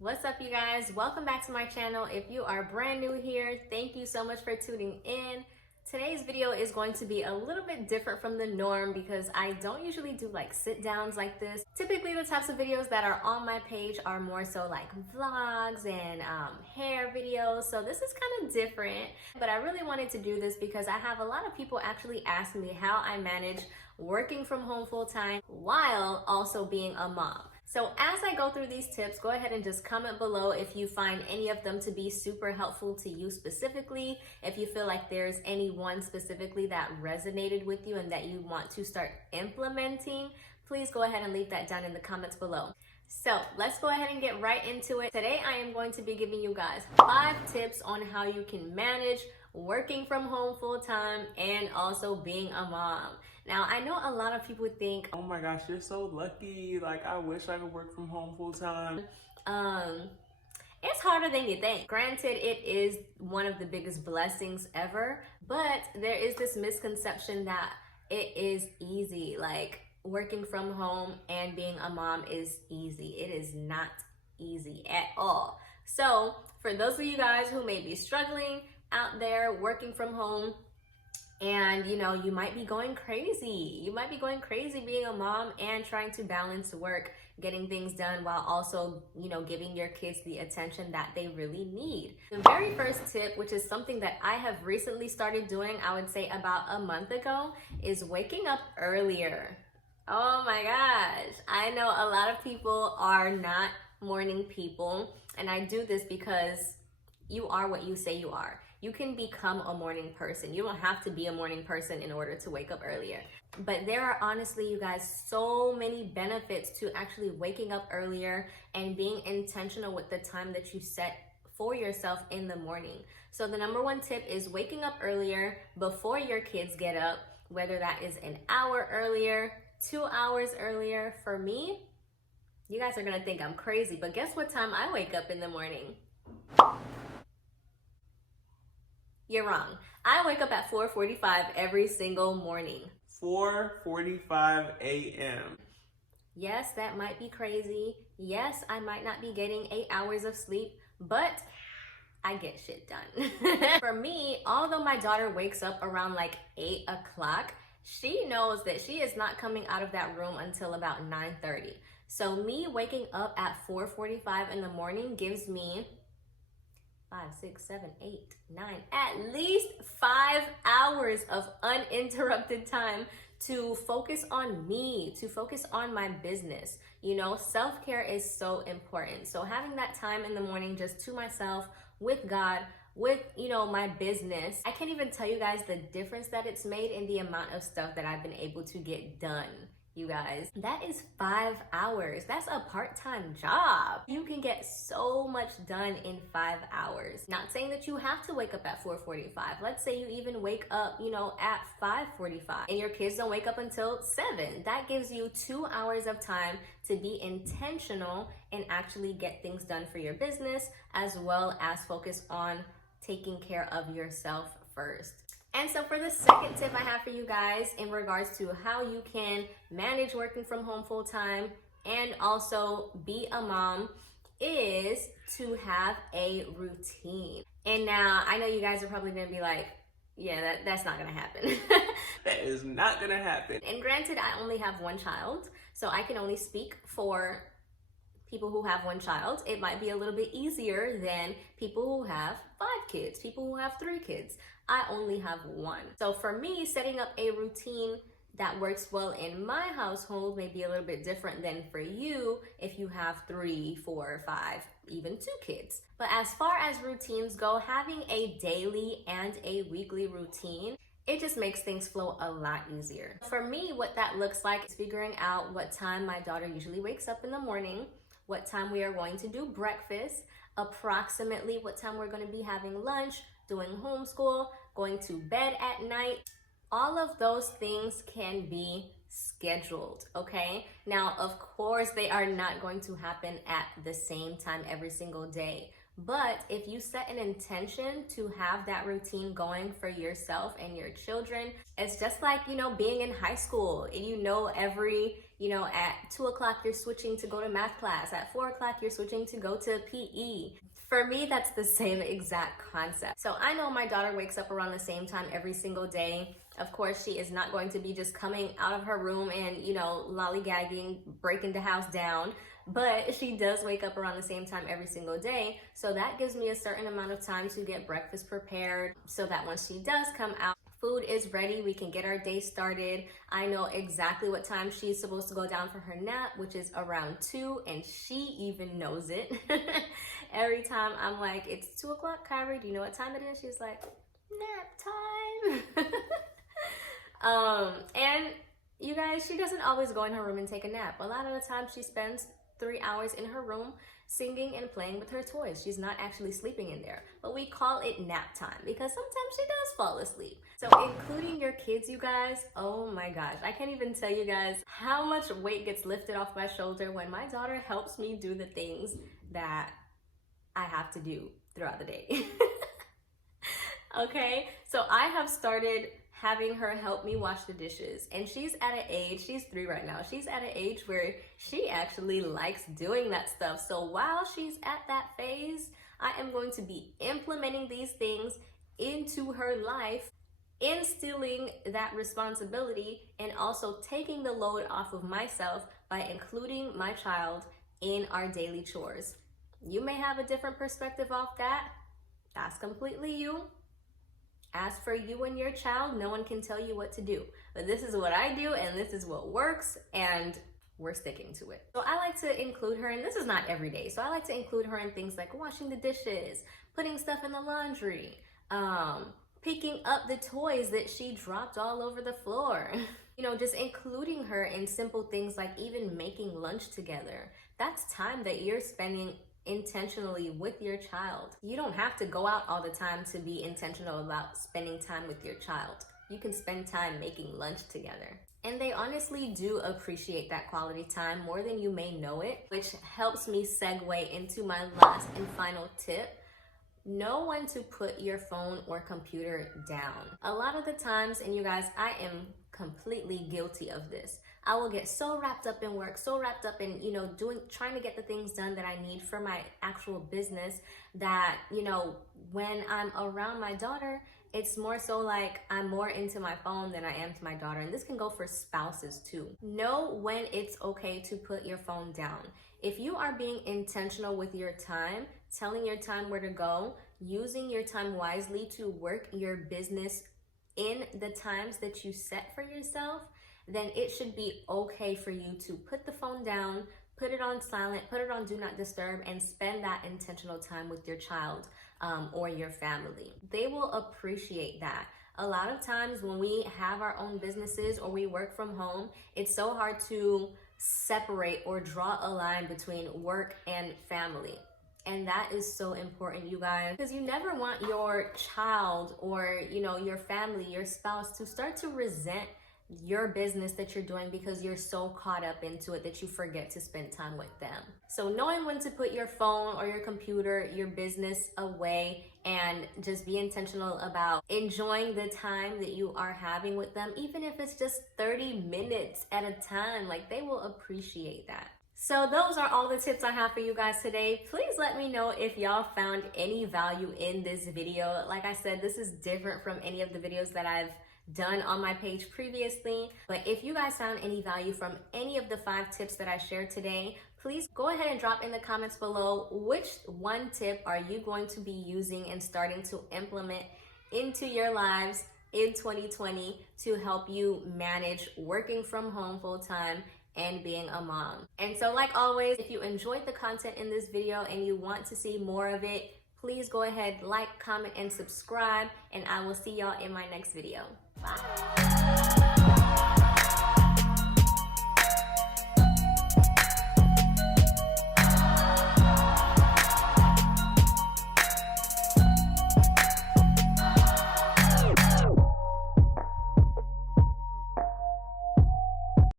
What's up, you guys? Welcome back to my channel. If you are brand new here, thank you so much for tuning in. Today's video is going to be a little bit different from the norm because I don't usually do like sit downs like this. Typically the types of videos that are on my page are more so like vlogs and hair videos. So this is kind of different, but I really wanted to do this because I have a lot of people actually ask me how I manage working from home full time while also being a mom. So as I go through these tips, go ahead and just comment below if you find any of them to be super helpful to you specifically. If you feel like there's any one specifically that resonated with you and that you want to start implementing, please go ahead and leave that down in the comments below. So let's go ahead and get right into it. Today I am going to be giving you guys 5 tips on how you can manage working from home full time and also being a mom. Now, I know a lot of people think, oh my gosh, you're so lucky. Like, I wish I could work from home full time. It's harder than you think. Granted, it is one of the biggest blessings ever, but there is this misconception that it is easy. Like, working from home and being a mom is easy. It is not easy at all. So, for those of you guys who may be struggling out there working from home, and you might be going crazy. You might be going crazy being a mom and trying to balance work, getting things done while also, giving your kids the attention that they really need. The very first tip, which is something that I have recently started doing, I would say about a month ago, is waking up earlier. Oh my gosh. I know a lot of people are not morning people, and I do this because you are what you say you are. You can become a morning person. You don't have to be a morning person in order to wake up earlier. But there are honestly, you guys, so many benefits to actually waking up earlier and being intentional with the time that you set for yourself in the morning. So the number one tip is waking up earlier before your kids get up, whether that is an hour earlier, 2 hours earlier. For me, you guys are gonna think I'm crazy, but guess what time I wake up in the morning? You're wrong. I wake up at 4:45 every single morning. 4:45 a.m. Yes, that might be crazy. Yes, I might not be getting 8 hours of sleep, but I get shit done. For me, although my daughter wakes up around like 8 o'clock, she knows that she is not coming out of that room until about 9:30. So me waking up at 4:45 in the morning gives me 5, 6, 7, 8, 9, at least 5 hours of uninterrupted time to focus on me, to focus on my business. Self-care is so important. So having that time in the morning just to myself, with God, with, my business, I can't even tell you guys the difference that it's made in the amount of stuff that I've been able to get done. You guys, that is 5 hours. That's a part-time job. You can get so much done in 5 hours. Not saying that you have to wake up at 4:45. Let's say you even wake up, at 5:45 and your kids don't wake up until 7. That gives you 2 hours of time to be intentional and actually get things done for your business, as well as focus on taking care of yourself first. And so for the second tip I have for you guys in regards to how you can manage working from home full time and also be a mom is to have a routine. And now I know you guys are probably gonna be like, yeah, that's not gonna happen. That is not gonna happen. And granted, I only have one child, so I can only speak for people who have one child. It might be a little bit easier than people who have 5 kids, people who have 3 kids. I only have 1. So for me, setting up a routine that works well in my household may be a little bit different than for you if you have 3, 4, 5, even 2 kids. But as far as routines go, having a daily and a weekly routine, it just makes things flow a lot easier. For me, what that looks like is figuring out what time my daughter usually wakes up in the morning, what time we are going to do breakfast, approximately what time we're going to be having lunch, doing homeschool, going to bed at night. All of those things can be scheduled, okay? Now, of course, they are not going to happen at the same time every single day. But if you set an intention to have that routine going for yourself and your children, it's just like, being in high school. Every You know, at 2 o'clock, you're switching to go to math class. At 4 o'clock, you're switching to go to PE. For me, that's the same exact concept. So I know my daughter wakes up around the same time every single day. Of course, she is not going to be just coming out of her room and, you know, lollygagging, breaking the house down. But she does wake up around the same time every single day. So that gives me a certain amount of time to get breakfast prepared so that when she does come out, food is ready, we can get our day started. I know exactly what time she's supposed to go down for her nap, which is around 2, and she even knows it. Every time I'm like, it's 2 o'clock, Kyrie, do you know what time it is? She's like, nap time. And you guys, she doesn't always go in her room and take a nap. A lot of the time she spends 3 hours in her room singing and playing with her toys. She's not actually sleeping in there, but we call it nap time because sometimes she does fall asleep. So including your kids, you guys, oh my gosh, I can't even tell you guys how much weight gets lifted off my shoulder when my daughter helps me do the things that I have to do throughout the day. Okay, so I have started having her help me wash the dishes, and she's at an age, she's 3 right now, she's at an age where she actually likes doing that stuff. So while she's at that phase, I am going to be implementing these things into her life, instilling that responsibility, and also taking the load off of myself by including my child in our daily chores. You may have a different perspective off that. That's completely you. As for you and your child, no one can tell you what to do. But this is what I do, and this is what works, and we're sticking to it. So I like to include her, and this is not every day, so I like to include her in things like washing the dishes, putting stuff in the laundry, picking up the toys that she dropped all over the floor. You know, just including her in simple things like even making lunch together. That's time that you're spending intentionally with your child. You don't have to go out all the time to be intentional about spending time with your child. You can spend time making lunch together. And they honestly do appreciate that quality time more than you may know it, which helps me segue into my last and final tip. Know when to put your phone or computer down. A lot of the times, and you guys, I am completely guilty of this. I will get so wrapped up in work, so wrapped up in, you know, trying to get the things done that I need for my actual business that, you know, when I'm around my daughter, it's more so like I'm more into my phone than I am to my daughter. And this can go for spouses too. Know when it's okay to put your phone down. If you are being intentional with your time, telling your time where to go, using your time wisely to work your business in the times that you set for yourself, then it should be okay for you to put the phone down, put it on silent, put it on do not disturb, and spend that intentional time with your child or your family. They will appreciate that. A lot of times when we have our own businesses or we work from home, it's so hard to separate or draw a line between work and family. And that is so important, you guys, because you never want your child or, you know, your family, your spouse to start to resent your business that you're doing because you're so caught up into it that you forget to spend time with them. So knowing when to put your phone or your computer, your business away, and just be intentional about enjoying the time that you are having with them, even if it's just 30 minutes at a time, like they will appreciate that. So those are all the tips I have for you guys today. Please let me know if y'all found any value in this video. Like I said, this is different from any of the videos that I've done on my page previously. But if you guys found any value from any of the 5 tips that I shared today, please go ahead and drop in the comments below which one tip are you going to be using and starting to implement into your lives in 2020 to help you manage working from home full time and being a mom. And so like always, if you enjoyed the content in this video and you want to see more of it, please go ahead, like, comment, and subscribe, and I will see y'all in my next video. Bye.